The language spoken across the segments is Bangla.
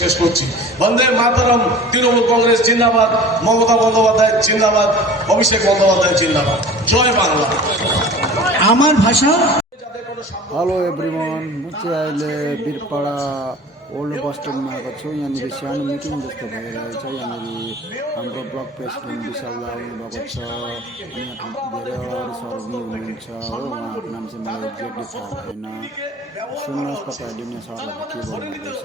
শেষ করছি। বন্দে মাতরম, তৃণমূল কংগ্রেস জিন্দাবাদ, মমতা বন্দ্যোপাধ্যায় জিন্দাবাদ, অভিষেক বন্দ্যোপাধ্যায় জিন্দাবাদ। জয় বাংলা। আমার ভাষা। हेलो एभ्रिवान, म चाहिँ अहिले बिरपाडा ओल्ड बस स्ट्यान्डमा आएको छु। यहाँनिर सानो मिटिङ जस्तो भइरहेछ। यहाँनिर हाम्रो ब्लक प्रेसिडेन्ट विशाल दा आउनुभएको छ अनि धेरै अरू सरहरू हुनुहुन्छ हो। उहाँको नाम चाहिँ मलाई एक्ज्याक्टली थाहा भएन। सुन्नुहोस् तपाईँहरूले नै सरहरूले के भन्नुहुँदैछ।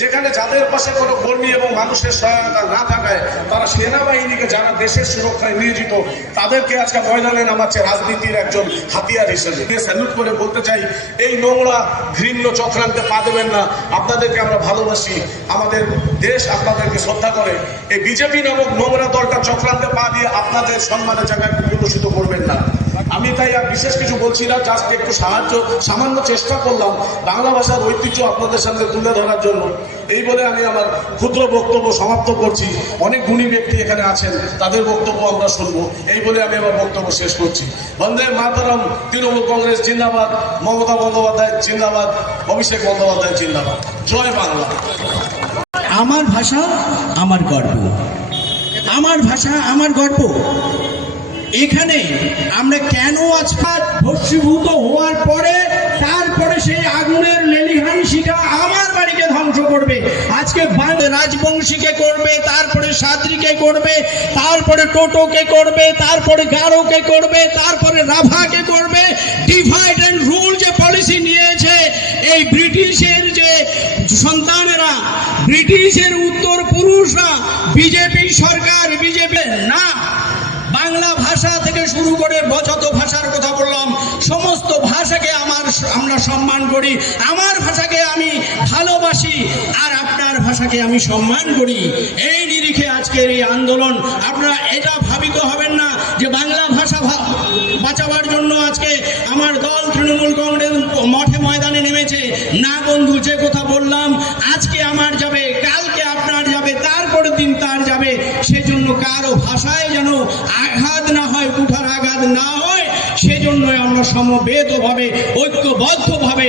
যেখানে যাদের পাশে কোনো কর্মী এবং মানুষের সহায়তা না থাকায় তারা সেনাবাহিনীকে যারা দেশের সুরক্ষায় নিয়োজিত তাদেরকে আজকে ময়দানে নামাচ্ছে রাজনীতির একজন হাতিয়ার হিসেবে। স্যালুট করে বলতে চাই, এই নোংরা ঘৃণ্য চক্রান্তে পা দেবেন না। আপনাদেরকে আমরা ভালোবাসি, আমাদের দেশ আপনাদেরকে শ্রদ্ধা করে। এই বিজেপি নামক নোংরা দলটা চক্রান্তে পা দিয়ে আপনাদের সম্মানের জায়গায় বিকশিত করবেন না। আমি তাই আর বিশেষ কিছু বলছি না, জাস্ট একটু সামান্য চেষ্টা করলাম বাংলা ভাষার ঐতিহ্য আপনাদের সামনে তুলে ধরার জন্য। এই বলে আমি আমার ক্ষুদ্র বক্তব্য সমাপ্ত করছি। অনেক গুণী ব্যক্তি এখানে আছেন, তাদের বক্তব্য আমরা শুনবো। এই বলে আমি আমার বক্তব্য শেষ করছি। বন্দে মাতরম, তৃণমূল কংগ্রেস জিন্দাবাদ, মমতা বন্দ্যোপাধ্যায় জিন্দাবাদ, অভিষেক বন্দ্যোপাধ্যায় জিন্দাবাদ। জয় বাংলা। আমার ভাষা আমার গর্ব, আমার ভাষা আমার গর্ব। এখানে আমরা কেন আজকাল ভস্মীভূত হওয়ার পরে তারপরে সেই আগুনের লেলিহান শিখা আমার বাড়িকে ধ্বংস করবে। আজকে রাজবংশীকে করবে, তারপরে সাদ্রিকে করবে, তারপরে টোটোকে করবে, তারপরে গারোকে করবে, তারপরে রাভাকে করবে। ডিভাইড অ্যান্ড রুল যে পলিসি নিয়েছে এই ব্রিটিশের যে সন্তানেরা, ব্রিটিশের উত্তর পুরুষরা, বিজেপি সরকার, বিজেপি না, বাংলা ভাষা থেকে শুরু করে যত ভাষার কথা বললাম সমস্ত ভাষাকে আমরা সম্মান করি। আমার ভাষাকে আমি ভালোবাসি আর আপনার ভাষাকে আমি সম্মান করি। এই নিরিখে আজকের এই আন্দোলন। আপনারা এটা ভাবিত হবেন না যে বাংলা ভাষা বাঁচাবার জন্য আজকে আমার দল তৃণমূল কংগ্রেস মঠে ময়দানে নেমেছে। না বন্ধু, যে কথা বললাম আজকে আমার যাবে, কালকে আপনার যাবে, তারপরের দিন তার যাবে। সেজন্য কারো ভাষায় যেন আঘাত না হয়, কুঠার আঘাত না হয়, সেজন্য আমরা সমবেতভাবে ঐক্যবদ্ধভাবে